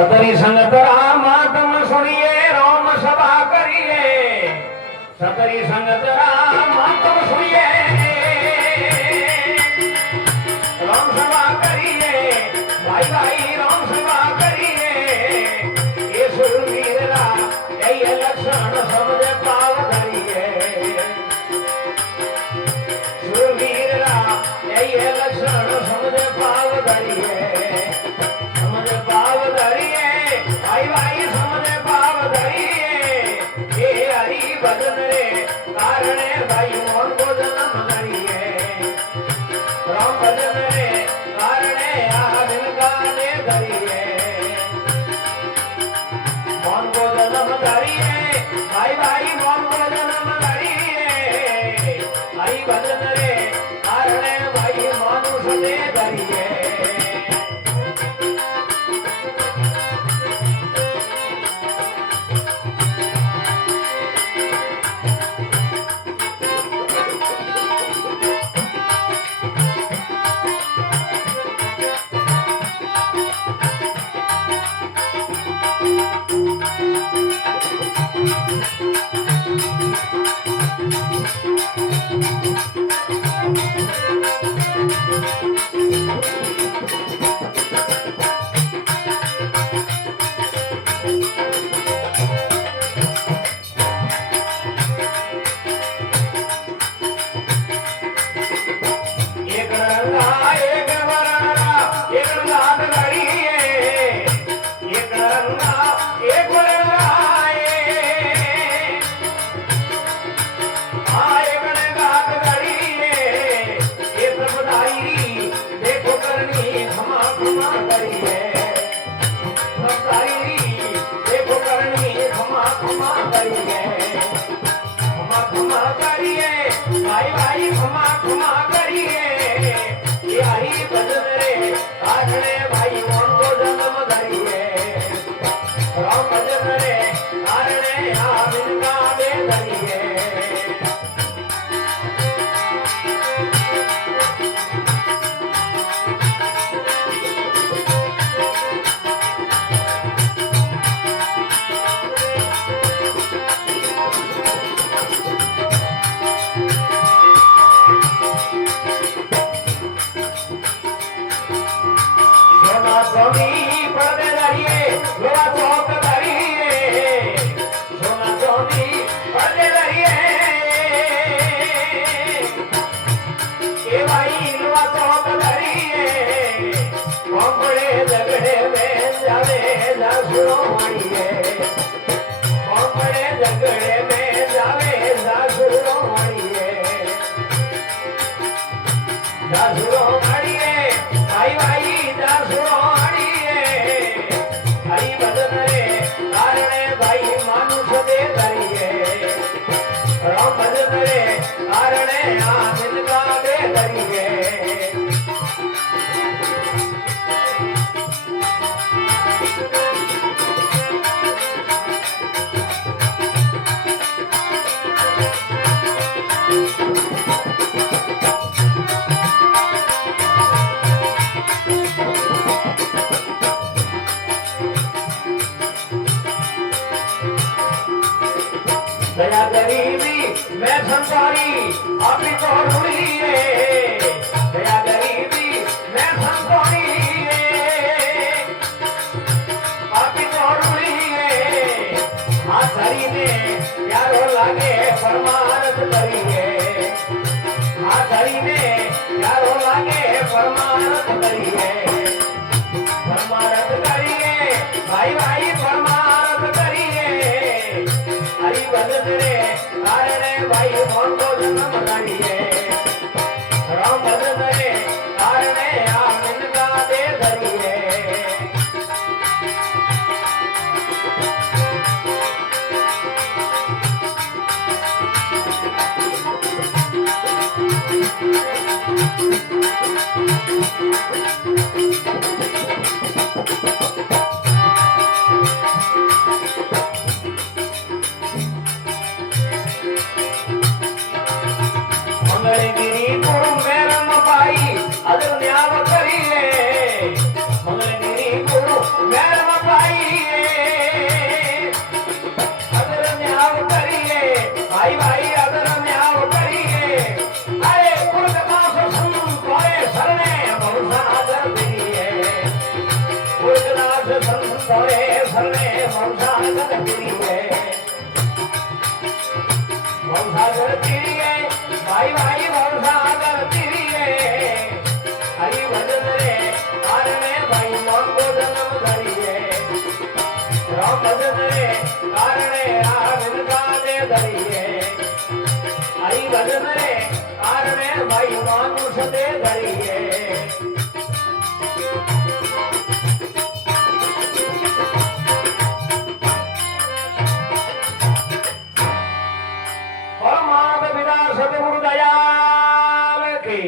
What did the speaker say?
સતરી સંગત રામ તમ સુણીએ રામ સભા કરીએ સતરી સંગત રામ તમ સુણીએ રામ સભા કરીએ ભાઈ ભાઈ રામ સભા કરીએ એ સુરવીરા એ લક્ષણ સમજે પાવ ધરીએ સુરવીરા એ લક્ષણ સમજે પાવ ધરીએ भजन रे कारणे भाई मोहन को जन्म धरिए राम भजन रे कारणे आदिल गाने धरिए मोहन को जन्म धरिए भाई भाई मोहन को जन्म धरिए भाई भजन रे कारणे भाई मानुष ने धरिए भाई भाई क्षमा क्षमा करिए हरि भजन रे कारणे भाई मोहन को जन्म धरिए राम भजन रे कारणे आमिन गावे धरिए दया गरीबी मैं संसारी आपी तो रुड़िए दया गरीबी मैं संसारी आपी तो रुड़िए आसारी ने यारो लागे परमारथ करिए आसारी ने यारो लागे परमारथ करिए भाई भाई परमारथ करिए हरि भजन रे कारणे भाई मोहन को जन्म धरिए राम भजन रे कारणे आमिन गावे धरिए तीरिए भवसागर तीरिए भाई भाई भवसागर तीरिए हरि भजन रे कारणे भाई मन को जन्म धरिए राम भजन रे कारणे राम का दे धरिए हरि भजन रे कारणे भाई मानुष दे धरिए परमात्मा पिता सद्गुरु दयाल की